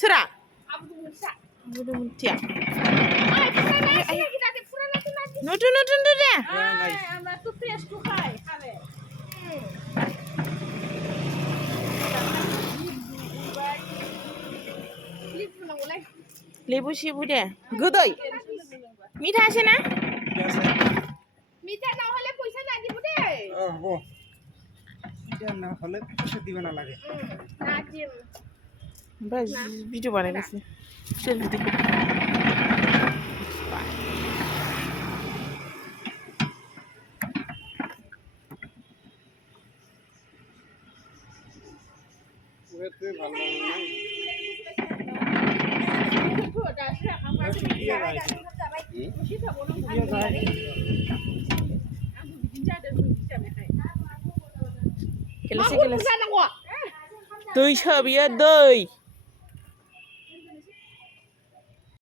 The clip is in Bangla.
सोरा आबुदु मोनसा आबुदु मोनथिया फुराना नुदु दे आमा तु फ्रेश तु खाय खाले लेबु सिबु दे गोदै মিঠা আছে না মিঠা না হলে পয়সা না দিব দে ও মিঠা না হলে পয়সা দিবে না লাগে না দিম বাস ভিডিও বানাই দিছি সেলফি দেখো ওরে তুই ভালো না Kelas. Doi sabiya doi.